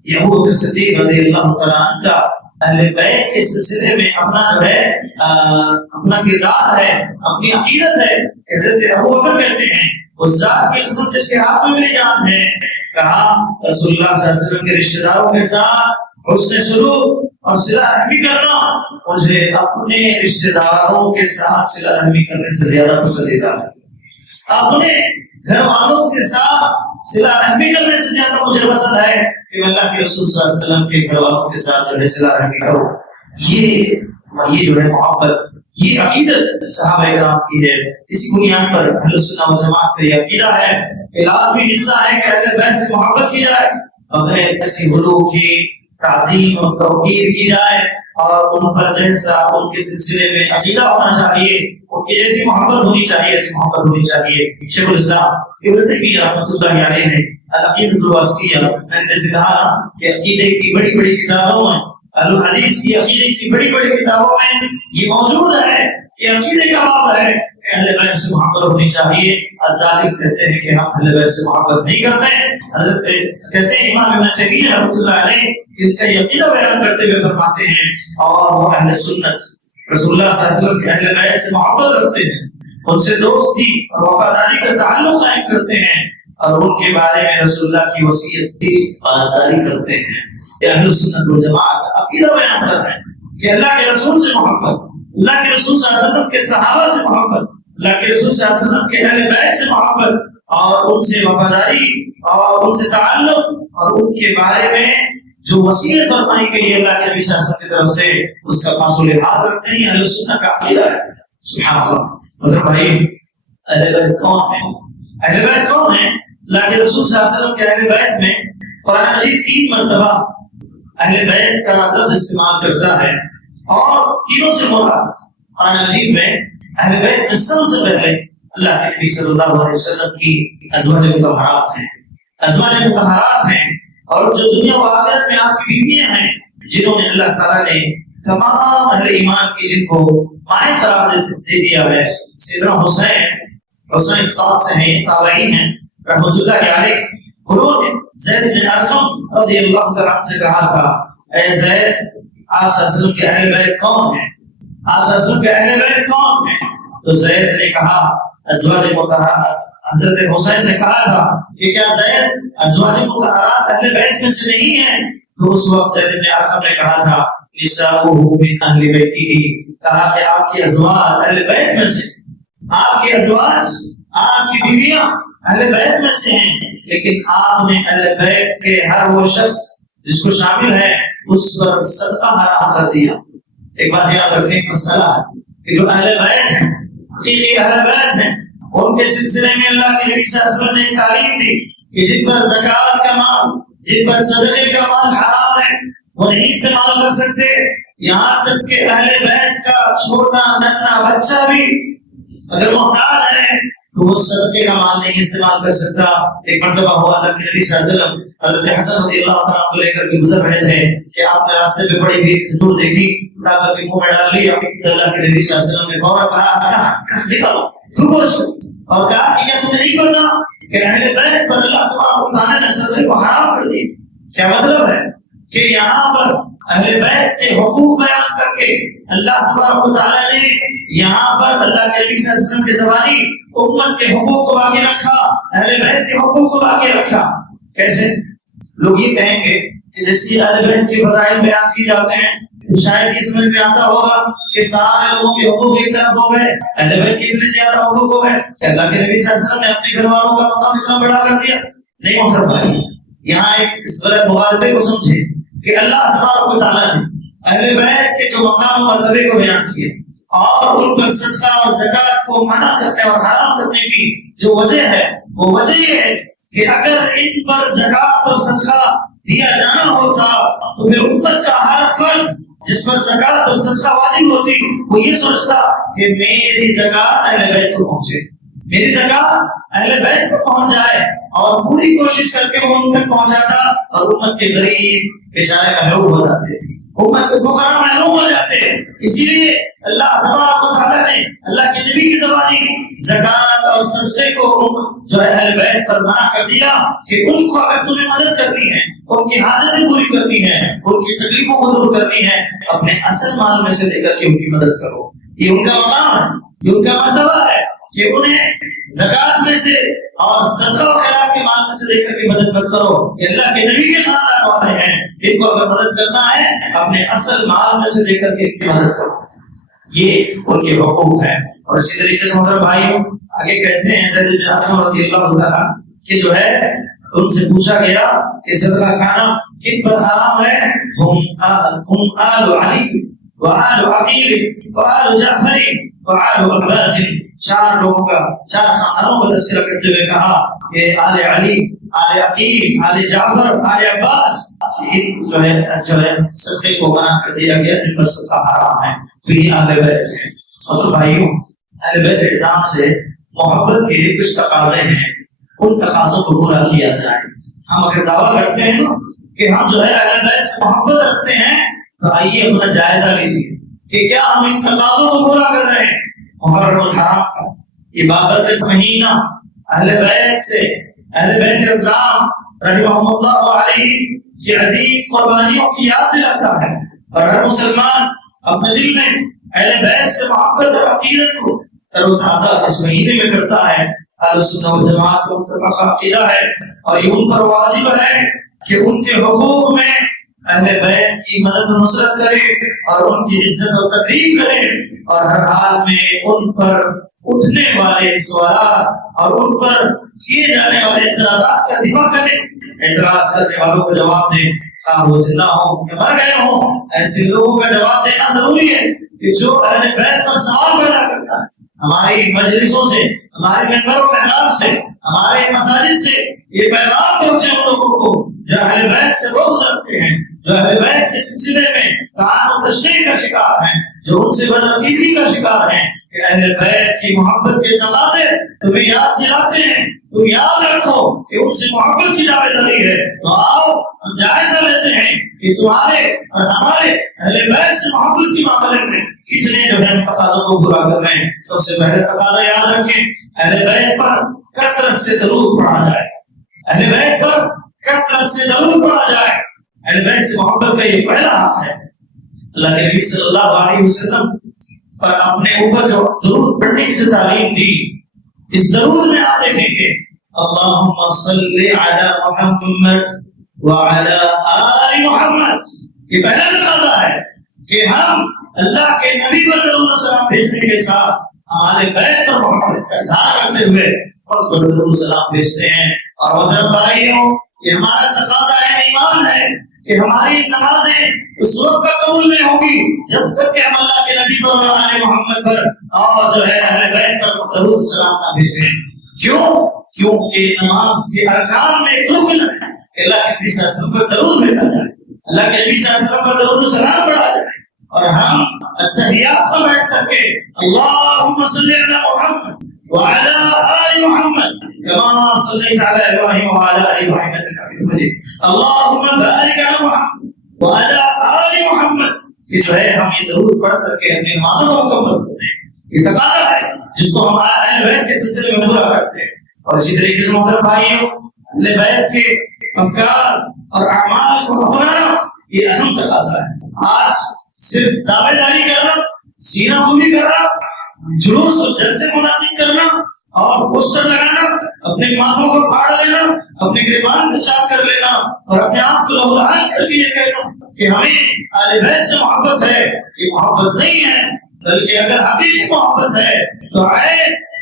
یہ ابوبکر صدیق رضی اللہ تعالیٰ عنہ کا اہل بیت کے سلسلے میں اپنا جو ہے اپنا کردار ہے، اپنی عقیدت ہے۔ حضرت ابوبکر کہتے ہیں اس ذات کی قسم جس کے ہاتھ میں میری جان ہے، کہا رسول اللہ صلی اللہ علیہ وسلم کے رشتہ داروں کے ساتھ حسن سلوک اور صلہ رحمی کرنا مجھے اپنے رشتہ داروں کے ساتھ صلہ رحمی کرنے سے زیادہ پسندیدہ ہے، اپنے گھر والوں کے ساتھ صلہ رحمی کرنے سے زیادہ مجھے پسند ہے کہ میں اللہ کے رسول صلی اللہ علیہ وسلم کے گھر والوں کے ساتھ جو ہے صلہ رحمی کروں۔ یہ جو ہے محبت، یہ عقیدت صحابہ کرام کی ہے۔ اس بنیاد پر اہل سنت و جماعت کا یہ عقیدہ ہے کہ لازمی حصہ ہے کہ اہل بیت سے محبت کی جائے، بغیر کسی غلو کی تعظیم اور توقیر کی جائے، اور ان پر جیسا ان کے سلسلے میں عقیدہ ہونا چاہیے کہ ایسی محبت ہونی چاہیے، ایسی محبت ہونی چاہیے۔ شیخ الاسلام ابن تیمیہ رحمۃ اللہ علیہ نے العقیدۃ الواسطیہ، میں نے جیسے کہا کہ عقیدے کی بڑی بڑی کتابوں میں، الحدیث کی عقیدے کی بڑی بڑی کتابوں میں یہ موجود ہے کہ عقیدے کا باب ہے کہ اہل بیت سے محبت ہونی چاہیے۔ الظالم کہتے ہیں کہ ہم اہل بیت سے محبت نہیں کرتے، حضرت کہتے ہیں امام ابن تیمیہ رحمۃ اللہ علیہ کہ کا عقیدہ بیان کرتے ہوئے فرماتے ہیں اور وہ اہل سنت رسول اللہ صلی اللہ علیہ وسلم کے اہل بیت سے محبت رکھتے ہیں، ان سے دوستی اور وفاداری کا تعلق قائم کرتے ہیں اور ان کے بارے میں رسول اللہ کی وصیت کی پاسداری کرتے ہیں۔ یہ اہل سنت والجماعت کا عقیدہ بیان کر رہے ہیں کہ اللہ کے رسول سے محبت، اللہ کے رسول صلی اللہ علیہ وسلم کے صحابہ سے محبت، اللہ کے رسول صلی اللہ علیہ وسلم کے اہل بیت سے محبت اور ان سے وفاداری اور ان سے تعلق اور ان کے بارے میں جو وصیت فرمائی گئی ہے اللہ کے نبی صلی اللہ علیہ وسلم کی طرف سے، اس کا پاس و لحاظ رکھتے ہیں۔ اہل سنت کا عقیدہ ہے۔ سبحان اللہ۔ مطلب بھائی اہل بیت کون ہیں؟ اہل بیت کون ہیں؟ اللہ کے رسول صلی اللہ علیہ وسلم کے اہل بیت میں قرآن مجید 3 مرتبہ اہل بیت کا لفظ استعمال کرتا ہے اور تینوں سے مراد قرآن مجید میں اہل بیت میں سب سے پہلے اللہ کے نبی صلی اللہ علیہ وسلم کی ازواج مطہرات ہیں، ازواج مطہرات ہیں، اور جو دنیا و آخرت میں آپ کی بیویاں ہیں جنہوں نے اللہ تعالیٰ نے تمام اہل ایمان کی جن کو مائیں قرار دے دیا ہے۔ سیدنا حسین ساتھ سے ہیں، تابعین ہیں رحمۃ اللہ علیہ، انہوں نے زید بن ارقم رضی اللہ تعالیٰ عنہ سے کہا تھا اے زید آپ صلی اللہ علیہ وسلم کے اہل بیت کون ہیں؟ آپ صلی اللہ علیہ وسلم کے اہل بیت کون ہیں؟ تو زید نے کہا ازواج مطہرات، حضرت حسین نے کہا تھا کہ کیا زید ازواج مطہرات اہل بیت میں سے نہیں ہیں؟ تو اس وقت زید بن ارقم نے کہا تھا نساؤہ من اہل بیتہ، کہا کہ آپ کی ازواج اہل بیت میں سے، آپ کی ازواج، آپ کی بیویاں اہل بیت میں سے ہیں، لیکن آپ نے اہل بیت کے ہر وہ شخص جس کو شامل ہے اس پر صدقہ حرام کر دیا۔ ایک بات یاد رکھیں، مسئلہ ہے کہ جو اہل بیت ہیں، حقیقی اہل بیت ہیں، ان کے سلسلے میں اللہ کے نبی صلی اللہ علیہ وسلم نے تعلیم دی کہ جن پر زکوٰۃ کا مال، جن پر صدقے کا مال حرام ہے وہ نہیں استعمال کر سکتے، یہاں تک کہ اہل بیت کا چھوٹا ننھا بچہ بھی اگر محتاج ہے تو وہ صدقے کا مال نہیں استعمال کر سکتا۔ ایک مرتبہ ہوا اللہ کے نبی صلی اللہ علیہ وسلم حضرت حسن رضی اللہ تعالیٰ کو لے کر کے گزر رہے تھے کہ آپ نے راستے پہ بڑی بھیڑ کھجور دیکھی، اٹھا کر کے منہ میں ڈال لیا، تو اللہ کے نبی صلی اللہ علیہ وسلم نے فوراً کہا نکالو اور کہا کہ کیا تمہیں نہیں پتا کہ اہل بیت پر اللہ تبارک و تعالیٰ نے صدقے کو حرام کر دی؟ کیا مطلب ہے کہ یہاں پر اہل بیت کے حقوق بیان کر کے اللہ تبارک و تعالیٰ نے یہاں پر اللہ کے نبی صلی اللہ علیہ وسلم کے زبانی امت کے حقوق کو باقی رکھا، اہل بیت کے حقوق کو باقی رکھا۔ کیسے؟ لوگ یہ کہیں گے کہ جیسے اہل بیت کے فضائل بیان کی جاتے ہیں تو شاید یہ سمجھ میں آتا ہوگا کہ سارے لوگوں کے حقوق ایک طرف ہو گئے، اہل بیت کے اتنے زیادہ حقوق ہو گئے کہ اللہ کے نبی صلی اللہ علیہ وسلم نے اپنے گھر والوں کا مقام اتنا بڑا کر دیا۔ نہیں محترم بھائی، یہاں ایک اس غلط مغالطے کو سمجھے کہ اللہ تبارک و تعالیٰ نے اہل بیت کے جو مقام و مرتبے کو بیان کیے اور ان پر صدقہ اور زکوٰۃ کو منع کرنے اور حرام کرنے کی جو وجہ ہے وہ وجہ یہ ہے کہ اگر ان پر زکوٰۃ اور صدقہ دیا جانا ہوتا تو پھر امت کا ہر فرد جس پر زکوٰۃ اور صدقہ واجب ہوتی وہ یہ سوچتا کہ میری زکوٰۃ اہل بیت کو پہنچے، میری زکوٰۃ اہل بیت کو پہنچ جائے، اور پوری کوشش کر کے وہ ان تک پہنچاتا اور امت کے غریب بیچارے محروم ہو جاتے، امت کے فقراء محروم ہو جاتے۔ اسی لیے اللہ تبارک و تعالیٰ نے اللہ کے نبی کی زبانی زکوٰۃ اور صدقے کو جو اہل بیت پر منع کر دیا کہ ان کو اگر تمہیں مدد کرنی ہے، ان کی حاجتیں پوری کرنی ہے، ان کی تکلیفوں کو دور کرنی ہے، اپنے اصل مال میں سے لے کر کے ان کی مدد کرو۔ یہ ان کا مقام ہے، یہ ان کا مرتبہ ہے کہ انہیں زکوٰۃ میں سے اور صدقہ و خیرات کے مال میں سے لے کر کے مدد مت کرو۔ یہ اللہ کے نبی کے خاندان والے ہیں، ان کو اگر مدد کرنا ہے اپنے اصل مال میں سے لے کر کے مدد کرو، یہ ان کے حقوق ہیں۔ اور اسی طریقے سے محترم بھائیوں آگے کہتے ہیں زید بن ارقم رضی اللہ تعالیٰ کہ جو ہے ان سے پوچھا گیا کہ صدقہ کھانا کن پر حرام ہے؟ ہم آل علی وآل عقیل وآل جعفر وآل عباس، 4 لوگوں کا، 4 خاندانوں کا تذکرہ کرتے ہوئے کہا کہ آل علی، آل عقیل، آل جعفر، آل عباس جو ہے صدقے کو منع کر دیا گیا، جن پر صدقہ حرام ہے، تو یہ آل بیت ہیں۔ اور تو بھائیوں اہل بیت اعظام سے محبت کے کچھ تقاضے ہیں، ان تقاضوں کو پورا کیا جائے۔ ہم اگر دعویٰ کرتے ہیں نا کہ ہم جو ہے اہل بیت سے محبت رکھتے ہیں، تو آئیے اپنا جائزہ لیجیے کہ کیا ہم ان تقاضوں کو پورا کر رہے ہیں۔ محرم الحرام کا یہ بابرکت مہینہ اہل بیت سے، اہل بیت اعظام رحمہم اللہ علیہ کی عظیم قربانیوں کی یاد دلاتا ہے، اور ہر مسلمان اپنے دل میں اہل بیت سے محبت اور عقیدت کو تر و تازہ اس مہینے میں کرتا ہے۔ اہل سنت والجماعت کا متفق عقیدہ ہے، اور یہ ان پر واجب ہے کہ ان کے حقوق میں اہل بیت کی مدد و نصرت کرے اور ان کی عزت و تکریم کرے، اور ہر حال میں ان پر اٹھنے والے سوالات اور ان پر کیے جانے والے اعتراضات کا دفاع کرے۔ اعتراض کرنے والوں کو جواب دیں، خواہ وہ زندہ ہوں یا مر گئے ہوں۔ ایسے لوگوں کا جواب دینا ضروری ہے کہ جو اہل بیت پر سوال پیدا کرتا ہے۔ ہماری مجلسوں سے، ہمارے ممبر و محراب سے، ہمارے مساجد سے یہ پیغام پہنچے ان لوگوں کو جو اہل بیت سے بغض رکھتے ہیں، جو اہل بیت کے سلسلے میں طعن و تشنیع کا شکار ہیں، جو ان سے بدعقیدگی کا شکار ہیں، کہ اہل بیت کی محبت کے تقاضے تمہیں یاد دلاتے ہیں۔ تم یاد رکھو کہ ان سے محبت کی دعوے داری ہے، تو آؤ ہم جائزہ لیتے ہیں کہ تمہارے اور ہمارے اہل بیت سے محبت کے معاملے میں کتنے جو ہے تقاضوں کو پورا کر رہے ہیں۔ سب سے پہلے تقاضا یاد رکھیں، اہل بیت پر کثرت سے درود پڑھا جائے، اہل بیت پر کثرت سے درود پڑھا جائے۔ اہل بیت سے محبت کا یہ پہلا حق ہے۔ اللہ کے نبی صلی اللہ علیہ وسلم پر اپنے اوپر جو درود پڑھنے کی جو تعلیم دی، اس درود میں آپ دیکھیں گے اللہم صلی علی محمد وعلی آل محمد، یہ پہلا تقاضا ہے کہ ہم اللہ کے نبی پر درود و سلام بھیجنے کے ساتھ ہمارے بیت پر محبت کا اظہار کرتے ہوئے ان پر درود و سلام بھیجتے ہیں۔ اور محترم بھائیوں، یہ ہمارا تقاضا ہے، ایمان ہے کہ ہماری نمازیں اس وقت کا قبول نہیں ہوگی جب تک کہ ہم اللہ کے نبی پر اور آل محمد پر اور جو ہے اہل بیت پر درود سلام نہ بھیجیں۔ کیوں؟ کیونکہ نماز کے ارکان میں ایک رکن ہے کہ اللہ کے نبی صلی اللہ علیہ وسلم پر درود بھیجا جائے، اللہ کے نبی صلی اللہ علیہ وسلم پر درود سلام پڑھا جائے، اور ہم التحیات میں بیٹھ کر کے اللہم صلی علی محمد وعلی آل محمد كما صليت على ابراهيم وعلى ال ابراهيم انك حميد مجيد اللهم بارك على محمد وعلى ال محمد، کہ جو ہے ہم یہ درود پڑھ کر کے اپنی نمازوں کو مکمل کرتے ہیں۔ یہ تقاضا ہے جس کو ہم اہل بیت کے سلسلے میں پورا کرتے ہیں۔ اور اسی طریقے سے محترم بھائیوں، اہل بیت کے افکار اور اعمال کو اپنانا یہ اہم تقاضا ہے۔ آج صرف دعوے داری کرنا، سینہ گوئی کرنا، جلوس اور جلسے منعقد کرنا اور پوسٹر لگانا، اپنے ماتھوں کو پھاڑ لینا، اپنے گریبان پہ چاک کر لینا، اور اپنے آپ کو لہولہان کر کے یہ کہنا کہ ہمیں اہل بیت سے محبت ہے، یہ محبت نہیں ہے۔ بلکہ اگر حقیقی محبت ہے تو آئے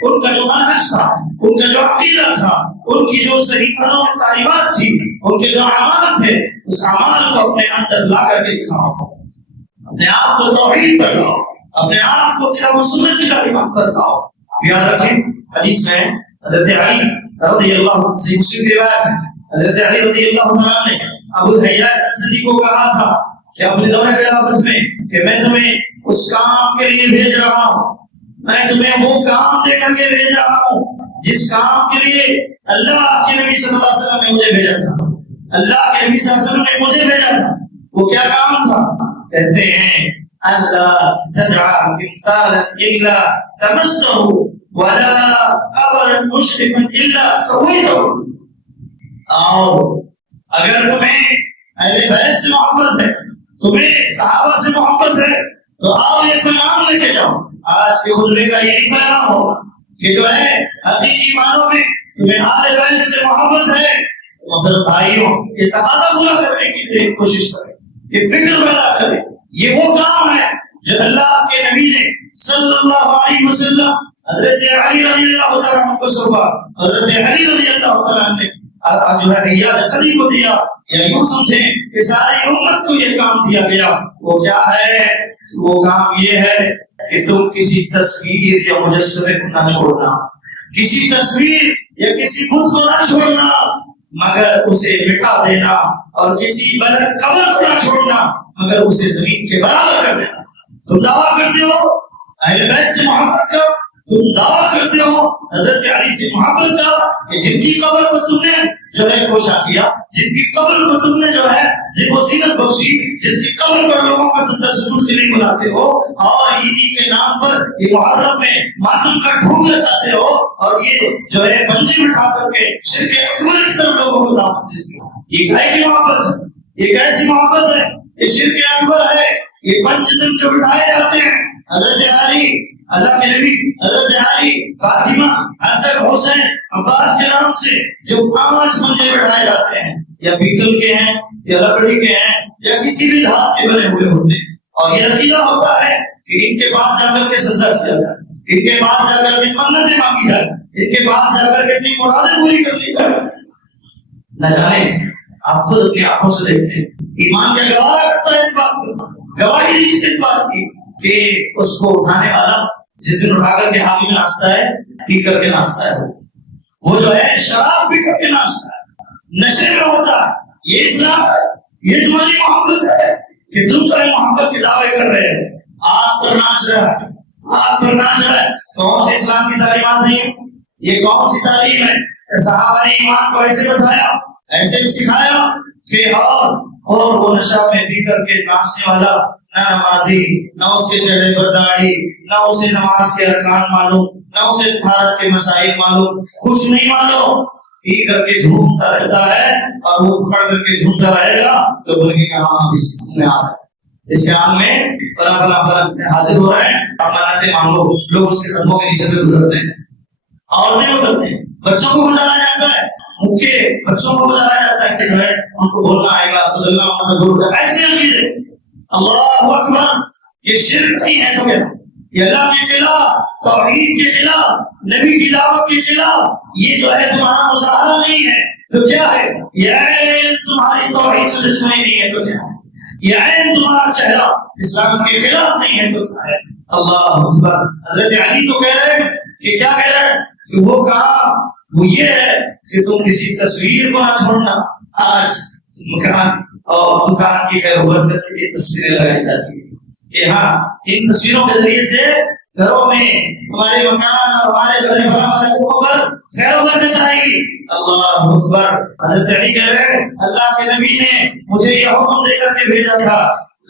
ان کا جو منہج تھا، ان کا جو عقیدہ تھا، ان کی جو صحیح معنوں میں تعلیمات تھی، ان کے جو اعمال تھے، اس اعمال کو اپنے اندر لا کر کے دکھاؤ، اپنے آپ کو توحید پر لاؤ، اپنے آپ کو کتاب و سنت کی تعلیمات پر لاؤ۔ یاد رکھیں حدیث میں حضرت علی رضی اللہ عنہ سے مسلم کی روایت ہے، حضرت علی رضی اللہ عنہ نے ابو الحیاج اسدی کو کہا تھا کہ اپنے دور خلافت میں کہ میں تمہیں اس کام کے لیے بھیج رہا ہوں، میں تمہیں وہ کام دے کر کے بھیج رہا ہوں جس کام کے لیے اللہ کے نبی صلی اللہ علیہ وسلم نے مجھے بھیجا تھا، اللہ کے نبی صلی اللہ علیہ وسلم نے مجھے بھیجا تھا۔ وہ کیا کام تھا؟ کہتے ہیں اللہ تدعا تمثالا الا تمسه ولا قبرا مشرفا الا سويته۔ آؤ، اگر تمہیں اہل بیت سے محبت ہے، تمہیں صحابہ سے محبت ہے، تو آؤ یہ پیغام لے کے جاؤ۔ آج کے خطبے کا یہی پیغام ہوگا کہ جو ہے حقیقی معنوں میں تمہیں اہل بیت سے محبت ہے، محترم بھائیوں، یہ تقاضا پورا کرنے کے لیے کوشش کریں، یہ فکر پیدا کریں۔ یہ وہ کام ہے جو اللہ کے نبی نے صلی اللہ علیہ وسلم حضرت علی رضی اللہ تعالیٰ عنہ کو سونپا، حضرت علی رضی اللہ تعالیٰ عنہ نے جو ہے حیاج اسدی کو دیا، یا یوں سمجھیں کہ ساری امت کو یہ کام دیا گیا۔ وہ کیا ہے؟ وہ کام یہ ہے کہ تم کسی تصویر یا مجسمے کو نہ چھوڑنا، کسی تصویر یا کسی بت کو نہ چھوڑنا مگر اسے مٹا دینا، اور کسی بلند قبر کو نہ چھوڑنا مگر اسے زمین کے برابر کر دینا۔ تم دعویٰ کرتے ہو اہل بیت سے محبت کا، تم دعویٰ کرتے ہو حضرت علی سے محبت کا کہ جن کی قبر کو تم نے جو ہے کوشا کیا، جن کی قبر کو تم نے جو ہے زیب و زینت بخشی، جس کی قبر پر لوگوں کو سجدہ سجود کے لیے بلاتے ہو، اور انہی کے نام پر یہ محرم میں ماتم کا ڈھونگ نچاتے ہو، اور یہ جو ہے پنجی بٹھا کر کے شرک اکبر کی طرف لوگوں کو دعوت دیتے ہو۔ یہ کہے کی محبت ہے، یہ کیسی محبت ہے؟ یہ شرک اکبر ہے۔ یہ پنج دن جو بٹھائے جاتے ہیں حضرت علی، اللہ کے نبی حضرت علی، فاطمہ، حسن، حسین، عباس کے نام سے جو 5 پنجے بٹھائے جاتے ہیں، یا پیتل کے ہیں یا لکڑی کے ہیں یا کسی بھی دھات کے بنے ہوئے ہوتے ہیں، اور یہ عقیدہ ہوتا ہے کہ ان کے پاس جا کر کے سجدہ کیا جائے، ان کے پاس جا کر کے منتیں مانگی جائے، ان کے پاس جا کر کے اپنی مرادیں پوری کر لی جائے۔ نہ جانے آپ خود اپنی آنکھوں سے دیکھتے ہیں ایمان کا گوارا کرتا ہے اس بات کو، گواہی دیجیے اس بات کی کہ اس کو اٹھانے والا جس دن اٹھا کر کے ہاتھ میں ناچتا ہے، پی کر کے ناچتا ہے، وہ جو ہے شراب پی کر کے ناچتا ہے، نشے میں ہوتا ہے۔ یہ اسلام ہے، یہ تمہاری محبت ہے کہ تم تو محبت کے دعوے کر رہے ہو، آپ پر ناچ رہا ہے، آپ پر ناچ رہا ہے۔ کون سی اسلام کی تعلیمات ہیں؟ یہ کون سی تعلیم ہے کہ صحابہ نے ایمان کو ایسے بتایا، ایسے سکھایا کہ اور وہ نشہ میں پی کر کے ناچنے والا نہ نمازی، نہ اس کے چہرے پر داڑھی، نہ اسے نماز کے ارکان معلوم، نہ اسے طہارت کے مسائل معلوم، کچھ نہیں معلوم، پی کر کے جھومتا رہتا ہے، اور وہ پکڑ کر کے جھومتا رہے گا تو بولے کہ ہاں اس میں آ رہا ہے، اس کے آنکھ میں فلاں فلاں فلاں حاضر ہو رہے ہیں، آپ منتیں مانگو۔ لوگ اس کے قدموں کے نیچے سے گزرتے ہیں، عورتیں گزرتے ہیں، بچوں کو گزارا جاتا ہے، مکے بچوں کو گزارا جاتا ہے کہ جو ہے ان کو بولنا آئے گا، بدلنا ہوگا، ایسے عقیدے۔ اللہ اکبر، یہ شرک نہیں ہے تو کیا؟ یہ اللہ کے خلاف، توحید کے خلاف، نبی کی دعوت کے خلاف، یہ جو ہے تمہارا مظاہرہ نہیں ہے تو کیا ہے؟ یہ عین تمہاری توحید سے دشمنی نہیں ہے تو کیا ہے؟ یہ عین تمہارا چہرہ اسلام کے خلاف نہیں ہے تو کیا ہے؟ اللہ اکبر۔ حضرت علی تو کہہ رہے ہیں کہ کیا کہہ رہے ہیں کہ وہ کہا، وہ یہ ہے کہ تم کسی تصویر کو نہ چھوڑنا۔ آج مکان اور دکان کی خیر و برکت کے لیے تصویریں لگائی جاتی ہیں کہ ہاں ان تصویروں کے ذریعے سے گھروں میں ہمارے مکان اور ہمارے جو ہے جگہوں پر خیر و برکت آئے گی۔ اللہ اکبر۔ حضرت علی کہہ رہے ہیں اللہ کے نبی نے مجھے یہ حکم دے کر کے بھیجا تھا،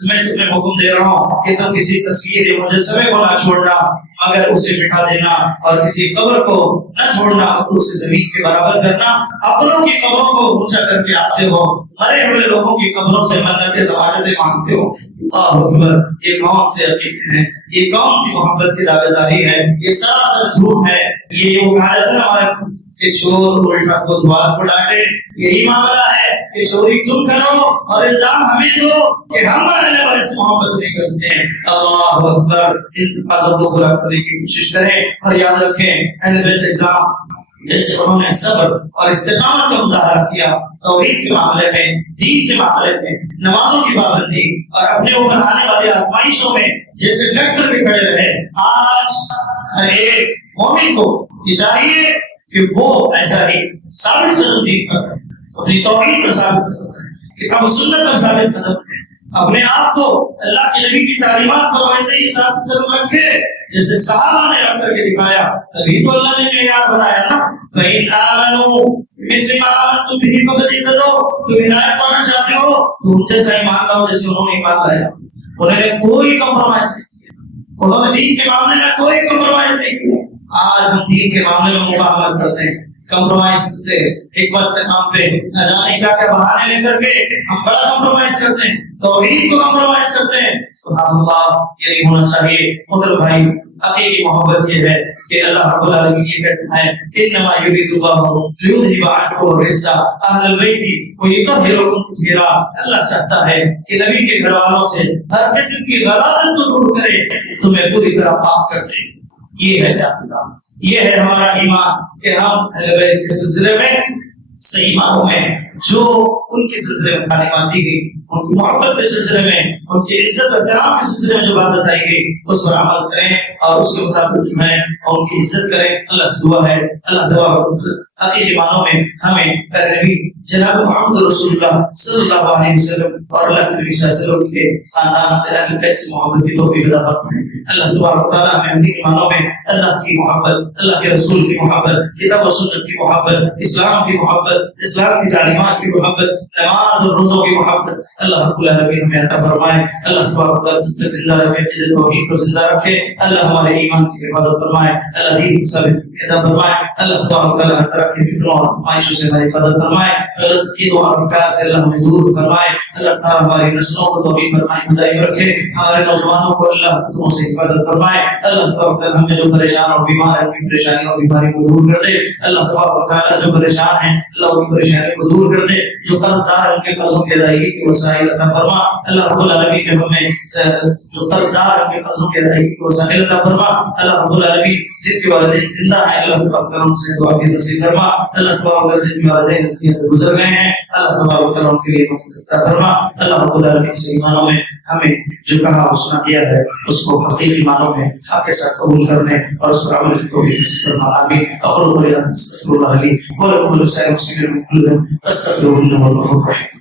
میں تمہیں حکم دے رہا ہوں کہ تم کسی تصویر یا مجسمے کو نہ چھوڑنا مگر اسے مٹا دینا، اور کسی قبر کو نہ چھوڑنا اسے زمین کے برابر کرنا۔ اپنوں کی قبروں کو اونچا کر کے آتے ہو، مرے ہوئے لوگوں کی قبروں سے منتیں سماجتیں مانگتے ہو۔ اللہ اکبر۔ یہ کون سے عقیدے ہیں؟ یہ کون سی محبت کی دعوے داری ہے؟ یہ سراسر جھوٹ ہے۔ یہ وہ کہا جاتا ہے ہمارے کہ چور الٹا کوتوال کو ڈانٹے، یہی معاملہ ہے کہ چوری تم کرو اور الزام ہمیں دو کہ ہم اہل بیت سے محبت نہیں کرتے ہیں۔ اللہ اکبر۔ ان تقاضوں کو پورا کرنے کی کوشش کریں، اور یاد رکھیں اہل بیت اعظام جیسے انہوں نے صبر اور استقامت کا مظاہرہ کیا توحید کے معاملے میں، دین کے معاملے میں، نمازوں کی پابندی اور اپنے اوپر آنے والی آزمائشوں میں جیسے ڈٹ کر کے کھڑے رہے، آج ہر ایک مومن کو یہ چاہیے کہ وہ ایسا ہی ثابت قدم دین پر، اپنی توحید پر ثابت قدم ہے، کتاب و سنت پر ثابت قدم ہے، اپنے آپ کو اللہ کے نبی کی تعلیمات پر ویسے ہی ثابت قدم رکھے جیسے صحابہ نے رکھ کر کے دکھایا، تبھی تو اللہ نے معیار بنایا نا۔ فَإِنْ آمَنُوا بِمِثْلِ مَا آمَنْتُم بِهِ فَقَدِ اهْتَدَوْا۔ تم ہدایت پانا چاہتے ہو تو ان جیسا ایمان لاؤ جیسے انہوں نے ایمان لایا۔ انہوں نے کوئی کمپرومائز نہیں کیا، انہوں نے دین کے معاملے میں کوئی کمپرومائز نہیں کیا۔ آج ہم دین کے معاملے میں مفاہمت کرتے ہیں، کمپرومائز کرتے ہیں، حکمت کے نام پہ نہ جانے کیا کیا بہانے لے کر کے ہم بڑا کمپرومائز کرتے ہیں، توحید کو کمپرومائز کرتے ہیں۔ سبحان اللہ، یہ نہیں ہونا چاہیے۔ محترم بھائی، حقیقی محبت یہ ہے کہ اللہ رب العالمین یہ کہتا ہے انما یرید اللہ لیذھب عنکم الرجس اہل البیت ویطہرکم تطہیرا۔ اللہ چاہتا ہے کہ نبی کے گھر والوں سے ہر قسم کی غلاظت کو دور کرے، تمہیں پوری طرح پاک کر دے۔ یہ ہے عقیدہ، یہ ہے ہمارا ایمان کہ ہم اہل بیت کے سلسلے میں صحیح معنوں میں جو ان کے سلسلے میں تعلیمات دی گئی، ان کی محبت کے سلسلے میں، ان کی عزت و احترام کے سلسلے میں جو بات بتائی گئی اس پر عمل کریں اور اس کے مطابق جو ہے ان کی عزت کریں۔ اللہ سے دعا ہے اللہ دعا حقیقی معنوں میں ہمیں نبی جناب محمد رسول اللہ صلی اللہ علیہ وسلم اور اللہ کے نبی صلی اللہ علیہ وسلم کے خاندان سے اہل بیت سے محبت کی توفیق عطا فرمائے. اللہ تبارک و تعالی ہمیں اپنی ایمانوں میں اللہ کی محبت، اللہ کے رسول کی محبت، کتاب و سنت کی محبت، اسلام کی محبت، اسلام کی تعلیمات کی محبت، نماز اور روزوں کی محبت اللہ رب العالمین ہمیں عطا فرمائے. اللہ تبارک و تعالی تب تک زندہ رکھے، عقیدت توحید کو زندہ رکھے. اللہ ہمارے ایمان کی حفاظت فرمائے، اللہ دین کو ثابت عطا فرمائے. اللہ تبارک و تعالی ہر طرح کی فتنوں اور آزمائشوں سے ہماری حفاظت فرمائے. غلط عقیدوں اور افکار سے اللہ ہمیں دور فرمائے. اللہ تعالی ہماری نسلوں کو توحید پر قائم دائم رکھے، ہمارے نوجوانوں کو اللہ فتنوں سے حفاظت فرمائے. اللہ تبارک و تعالی ہمیں جو پریشان اور بیمار ہیں ان کی پریشانی اور بیماری کو دور کر دے. اللہ تبارک و تعالی جو پریشان ہیں اللہ ان کی پریشانی کو دور کر دے. جو قرض دار ہیں ان کے قرضوں کی ادائیگی کے وسائل عطا فرما. اللہ رب العالمین جو ہمیں جو قرض دار ہیں ان کے قرضوں کی ادائیگی کے وسائل عطا فرما. اللہ رب العالمین جن کے والدین زندہ ہیں اللہ تبارک و تعالی ان سے دعا کی نصیب فرما. اللہ تبارک و تعالی جن کے والدین اس دنیا سے گزر گئے ہیں اللہ تبارک و تعالی ان کے لیے مغفرت عطا فرما. اللہ رب العالمین سے ایمانوں میں ہمیں جو کہا اور سنا کیا ہے اس کو حقیقی معنوں میں حق کے ساتھ قبول کرنے اور اس پر عمل کی توفیق نصیب فرما. آمین. اقول قولی ھذا استغفر الله لي ولكم ولسائر المسلمين من كل ذنب فاستغفروه انه هو الغفور الرحيم.